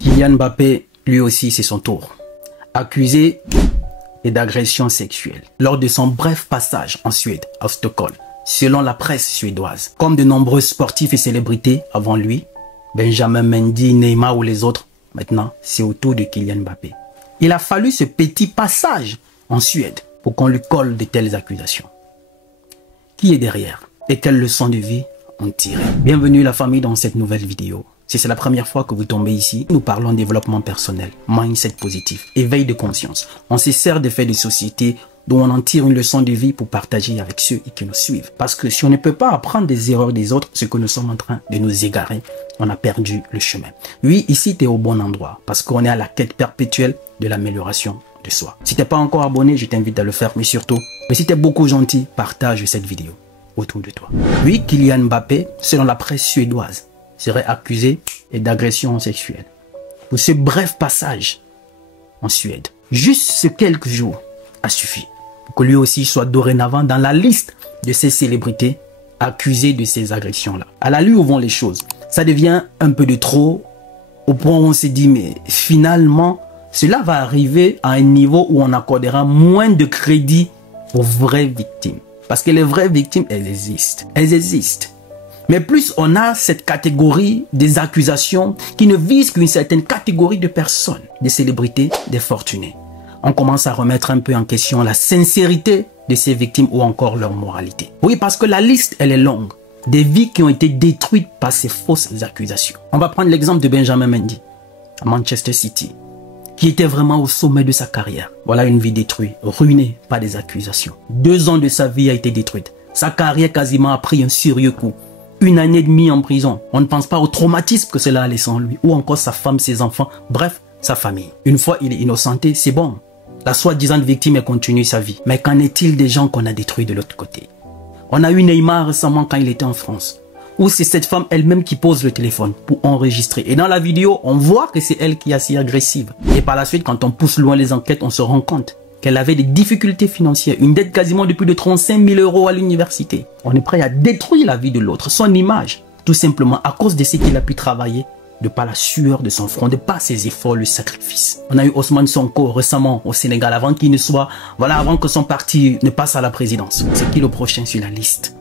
Kylian Mbappé, lui aussi, c'est son tour. Accusé d'agression sexuelle lors de son bref passage en Suède, à Stockholm, selon la presse suédoise. Comme de nombreux sportifs et célébrités avant lui, Benjamin Mendy, Neymar ou les autres, maintenant, c'est au tour de Kylian Mbappé. Il a fallu ce petit passage en Suède pour qu'on lui colle de telles accusations. Qui est derrière et quelle leçon de vie on tire? Bienvenue la famille dans cette nouvelle vidéo. Si c'est la première fois que vous tombez ici, nous parlons développement personnel, mindset positif, éveil de conscience. On se sert des faits de société dont on en tire une leçon de vie pour partager avec ceux qui nous suivent. Parce que si on ne peut pas apprendre des erreurs des autres, c'est que nous sommes en train de nous égarer. On a perdu le chemin. Oui, ici, tu es au bon endroit parce qu'on est à la quête perpétuelle de l'amélioration de soi. Si tu n'es pas encore abonné, je t'invite à le faire, mais surtout, si tu es beaucoup gentil, partage cette vidéo autour de toi. Oui, Kylian Mbappé, selon la presse suédoise, serait accusé d'agression sexuelle. Pour ce bref passage en Suède, juste ce quelques jours a suffi pour que lui aussi soit dorénavant dans la liste de ces célébrités accusées de ces agressions-là. À la lui où vont les choses, ça devient un peu de trop, au point où on se dit, mais finalement, cela va arriver à un niveau où on accordera moins de crédit aux vraies victimes. Parce que les vraies victimes, elles existent. Elles existent. Mais plus on a cette catégorie des accusations qui ne visent qu'une certaine catégorie de personnes, des célébrités, des fortunés, on commence à remettre un peu en question la sincérité de ces victimes ou encore leur moralité. Oui, parce que la liste, elle est longue. Des vies qui ont été détruites par ces fausses accusations. On va prendre l'exemple de Benjamin Mendy à Manchester City, qui était vraiment au sommet de sa carrière. Voilà une vie détruite, ruinée par des accusations. 2 ans de sa vie a été détruite. Sa carrière quasiment a pris un sérieux coup. 1 année et demie en prison. On ne pense pas au traumatisme que cela a laissé en lui. Ou encore sa femme, ses enfants, bref, sa famille. Une fois il est innocenté, c'est bon. La soi-disant victime elle continue sa vie. Mais qu'en est-il des gens qu'on a détruits de l'autre côté? On a eu Neymar récemment quand il était en France. Où c'est cette femme elle-même qui pose le téléphone pour enregistrer. Et dans la vidéo, on voit que c'est elle qui est assez agressive. Et par la suite, quand on pousse loin les enquêtes, on se rend compte qu'elle avait des difficultés financières, une dette quasiment de plus de 35 000 € à l'université. On est prêt à détruire la vie de l'autre, son image, tout simplement à cause de ce qu'il a pu travailler, de par la sueur de son front, de par ses efforts, le sacrifice. On a eu Ousmane Sonko récemment au Sénégal, avant qu'il ne soit, avant que son parti ne passe à la présidence. C'est qui le prochain sur la liste?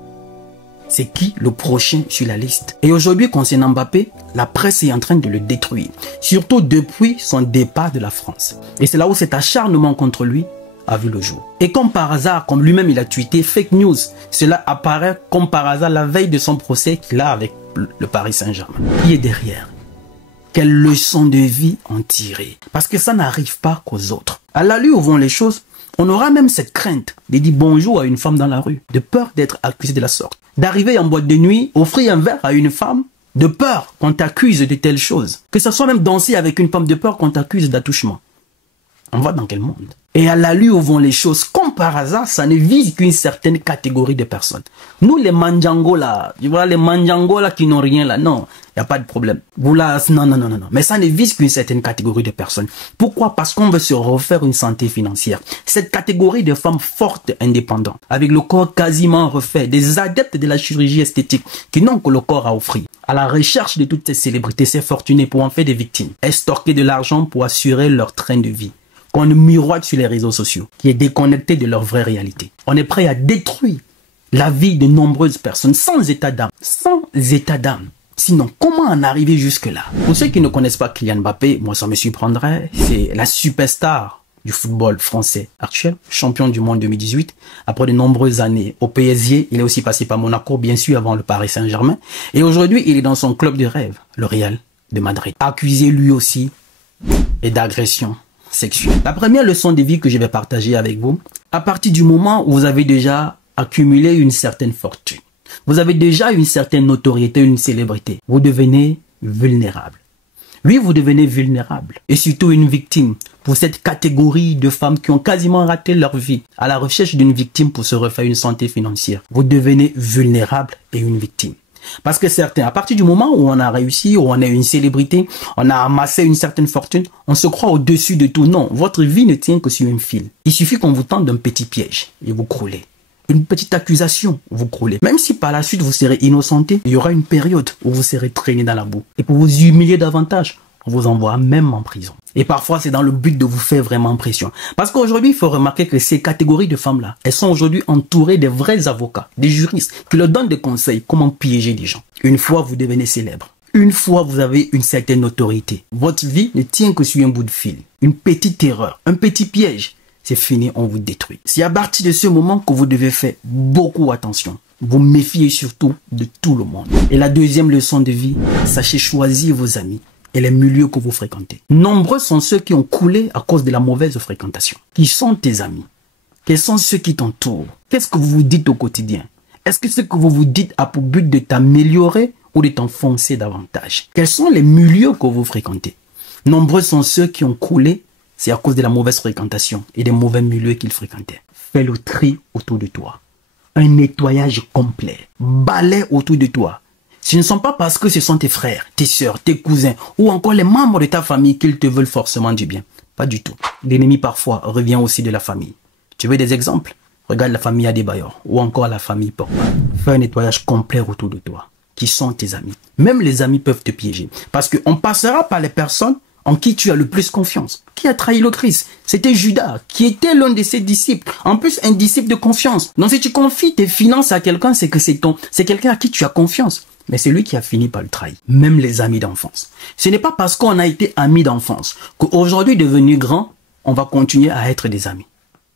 C'est qui le prochain sur la liste? Et aujourd'hui, concernant Mbappé, la presse est en train de le détruire. Surtout depuis son départ de la France. Et c'est là où cet acharnement contre lui a vu le jour. Et comme par hasard, comme lui-même il a tweeté, fake news, cela apparaît comme par hasard la veille de son procès qu'il a avec le Paris Saint-Germain. Qui est derrière? Quelle leçon de vie en tirer? Parce que ça n'arrive pas qu'aux autres. À la lui où vont les choses, on aura même cette crainte de dire bonjour à une femme dans la rue, de peur d'être accusé de la sorte. D'arriver en boîte de nuit, offrir un verre à une femme, de peur qu'on t'accuse de telles choses. Que ce soit même danser avec une femme, de peur qu'on t'accuse d'attouchement. On va dans quel monde? Et à la lui où vont les choses, comme par hasard, ça ne vise qu'une certaine catégorie de personnes. Nous, les manjangos là, tu vois, les manjangos là qui n'ont rien là, non, il n'y a pas de problème. Vous là, non. Mais ça ne vise qu'une certaine catégorie de personnes. Pourquoi? Parce qu'on veut se refaire une santé financière. Cette catégorie de femmes fortes, indépendantes, avec le corps quasiment refait, des adeptes de la chirurgie esthétique, qui n'ont que le corps à offrir, à la recherche de toutes ces célébrités, ces fortunés pour en faire des victimes, estorquer de l'argent pour assurer leur train de vie, qu'on miroite sur les réseaux sociaux, qui est déconnecté de leur vraie réalité. On est prêt à détruire la vie de nombreuses personnes sans état d'âme. Sans état d'âme. Sinon, comment en arriver jusque-là? Pour ceux qui ne connaissent pas Kylian Mbappé, moi ça me surprendrait, c'est la superstar du football français actuel, champion du monde 2018. Après de nombreuses années au PSG, il est aussi passé par Monaco, bien sûr, avant le Paris Saint-Germain. Et aujourd'hui, il est dans son club de rêve, le Real de Madrid. Accusé lui aussi d'agression sexuelle. La première leçon de vie que je vais partager avec vous, à partir du moment où vous avez déjà accumulé une certaine fortune, vous avez déjà une certaine notoriété, une célébrité, vous devenez vulnérable. Oui, vous devenez vulnérable. Et surtout une victime pour cette catégorie de femmes qui ont quasiment raté leur vie à la recherche d'une victime pour se refaire une santé financière. Vous devenez vulnérable et une victime. Parce que certains, à partir du moment où on a réussi, où on est une célébrité, on a amassé une certaine fortune, on se croit au-dessus de tout. Non, votre vie ne tient que sur un fil. Il suffit qu'on vous tente d'un petit piège et vous croulez. Une petite accusation, vous croulez. Même si par la suite vous serez innocenté, il y aura une période où vous serez traîné dans la boue. Et pour vous humilier davantage, on vous envoie même en prison. Et parfois, c'est dans le but de vous faire vraiment pression. Parce qu'aujourd'hui, il faut remarquer que ces catégories de femmes-là, elles sont aujourd'hui entourées de vrais avocats, des juristes, qui leur donnent des conseils comment piéger les gens. Une fois vous devenez célèbre, une fois vous avez une certaine autorité, votre vie ne tient que sur un bout de fil. Une petite erreur, un petit piège, c'est fini, on vous détruit. C'est à partir de ce moment que vous devez faire beaucoup attention. Vous méfiez surtout de tout le monde. Et la deuxième leçon de vie, sachez choisir vos amis et les milieux que vous fréquentez. Nombreux sont ceux qui ont coulé à cause de la mauvaise fréquentation. Qui sont tes amis? Quels sont ceux qui t'entourent? Qu'est-ce que vous vous dites au quotidien? Est-ce que ce que vous vous dites a pour but de t'améliorer ou de t'enfoncer davantage? Quels sont les milieux que vous fréquentez? Nombreux sont ceux qui ont coulé, c'est à cause de la mauvaise fréquentation et des mauvais milieux qu'ils fréquentaient. Fais le tri autour de toi. Un nettoyage complet. Balaie autour de toi. Ce ne sont pas parce que ce sont tes frères, tes sœurs, tes cousins ou encore les membres de ta famille qu'ils te veulent forcément du bien. Pas du tout. L'ennemi parfois revient aussi de la famille. Tu veux des exemples? Regarde la famille Adebayor ou encore la famille Pogba. Fais un nettoyage complet autour de toi. Qui sont tes amis? Même les amis peuvent te piéger. Parce qu'on passera par les personnes en qui tu as le plus confiance. Qui a trahi le Christ? C'était Judas, qui était l'un de ses disciples. En plus, un disciple de confiance. Donc si tu confies tes finances à quelqu'un, c'est que c'est quelqu'un à qui tu as confiance. Mais c'est lui qui a fini par le trahir. Même les amis d'enfance. Ce n'est pas parce qu'on a été amis d'enfance qu'aujourd'hui, devenu grand, on va continuer à être des amis.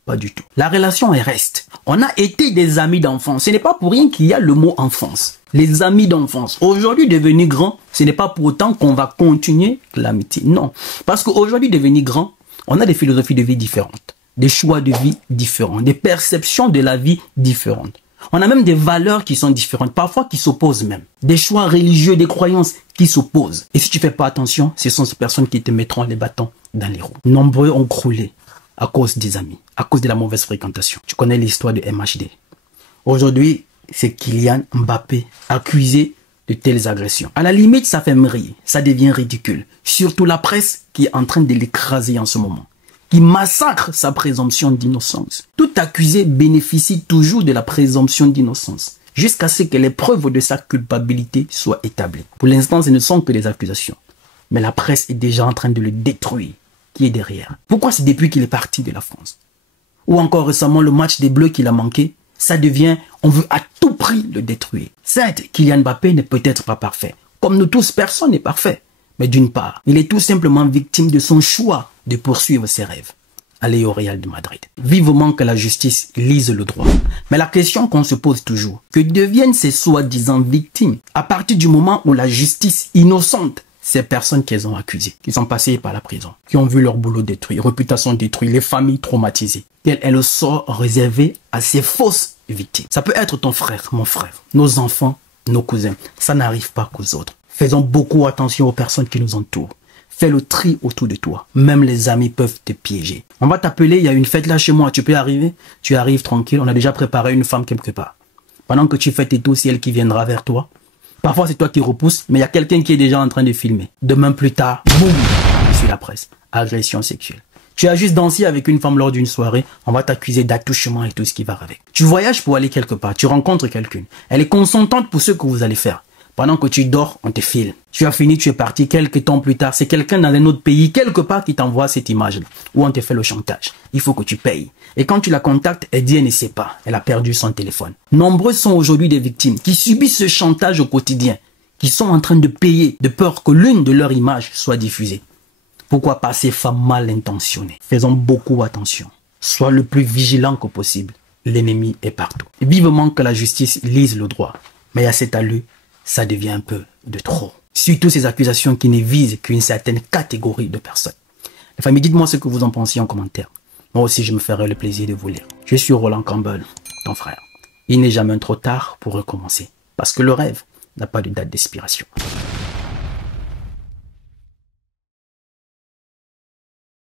Pas du tout. La relation, elle reste. On a été des amis d'enfance. Ce n'est pas pour rien qu'il y a le mot enfance. Les amis d'enfance. Aujourd'hui, devenu grand, ce n'est pas pour autant qu'on va continuer l'amitié. Non. Parce qu'aujourd'hui, devenu grand, on a des philosophies de vie différentes. Des choix de vie différents. Des perceptions de la vie différentes. On a même des valeurs qui sont différentes, parfois qui s'opposent même. Des choix religieux, des croyances qui s'opposent. Et si tu fais pas attention, ce sont ces personnes qui te mettront les bâtons dans les roues. Nombreux ont croulé à cause des amis, à cause de la mauvaise fréquentation. Tu connais l'histoire de MHD. Aujourd'hui, c'est Kylian Mbappé accusé de telles agressions. À la limite, ça fait rire, ça devient ridicule. Surtout la presse qui est en train de l'écraser en ce moment. Qui massacre sa présomption d'innocence. Tout accusé bénéficie toujours de la présomption d'innocence, jusqu'à ce que les preuves de sa culpabilité soient établies. Pour l'instant, ce ne sont que des accusations. Mais la presse est déjà en train de le détruire. Qui est derrière? Pourquoi c'est depuis qu'il est parti de la France? Ou encore récemment, le match des Bleus qu'il a manqué, ça devient, on veut à tout prix le détruire. Certes, Kylian Mbappé n'est peut-être pas parfait. Comme nous tous, personne n'est parfait. Mais d'une part, il est tout simplement victime de son choix de poursuivre ses rêves. Aller au Real de Madrid. Vivement que la justice lise le droit. Mais la question qu'on se pose toujours, que deviennent ces soi-disant victimes à partir du moment où la justice innocente, ces personnes qu'elles ont accusées, qui sont passées par la prison, qui ont vu leur boulot détruit, réputation détruite, les familles traumatisées. Quel est le sort réservé à ces fausses victimes? Ça peut être ton frère, mon frère, nos enfants, nos cousins. Ça n'arrive pas qu'aux autres. Faisons beaucoup attention aux personnes qui nous entourent. Fais le tri autour de toi. Même les amis peuvent te piéger. On va t'appeler, il y a une fête là chez moi, tu peux arriver? Tu arrives tranquille, on a déjà préparé une femme quelque part. Pendant que tu fais tes tours, c'est elle qui viendra vers toi. Parfois c'est toi qui repousses, mais il y a quelqu'un qui est déjà en train de filmer. Demain plus tard, boum, sur la presse. Agression sexuelle. Tu as juste dansé avec une femme lors d'une soirée, on va t'accuser d'attouchement et tout ce qui va avec. Tu voyages pour aller quelque part, tu rencontres quelqu'un. Elle est consentante pour ce que vous allez faire. Pendant que tu dors, on te file. Tu as fini, tu es parti. Quelques temps plus tard, c'est quelqu'un dans un autre pays, quelque part, qui t'envoie cette image-là, où on te fait le chantage. Il faut que tu payes. Et quand tu la contactes, elle dit elle ne sait pas. Elle a perdu son téléphone. Nombreux sont aujourd'hui des victimes qui subissent ce chantage au quotidien, qui sont en train de payer de peur que l'une de leurs images soit diffusée. Pourquoi pas ces femmes mal intentionnées? Faisons beaucoup attention. Sois le plus vigilant que possible. L'ennemi est partout. Et vivement que la justice lise le droit. Mais à cet allure, ça devient un peu de trop. Surtout ces accusations qui ne visent qu'une certaine catégorie de personnes. Les familles, dites-moi ce que vous en pensez en commentaire. Moi aussi, je me ferai le plaisir de vous lire. Je suis Roland Campbell, ton frère. Il n'est jamais trop tard pour recommencer. Parce que le rêve n'a pas de date d'expiration.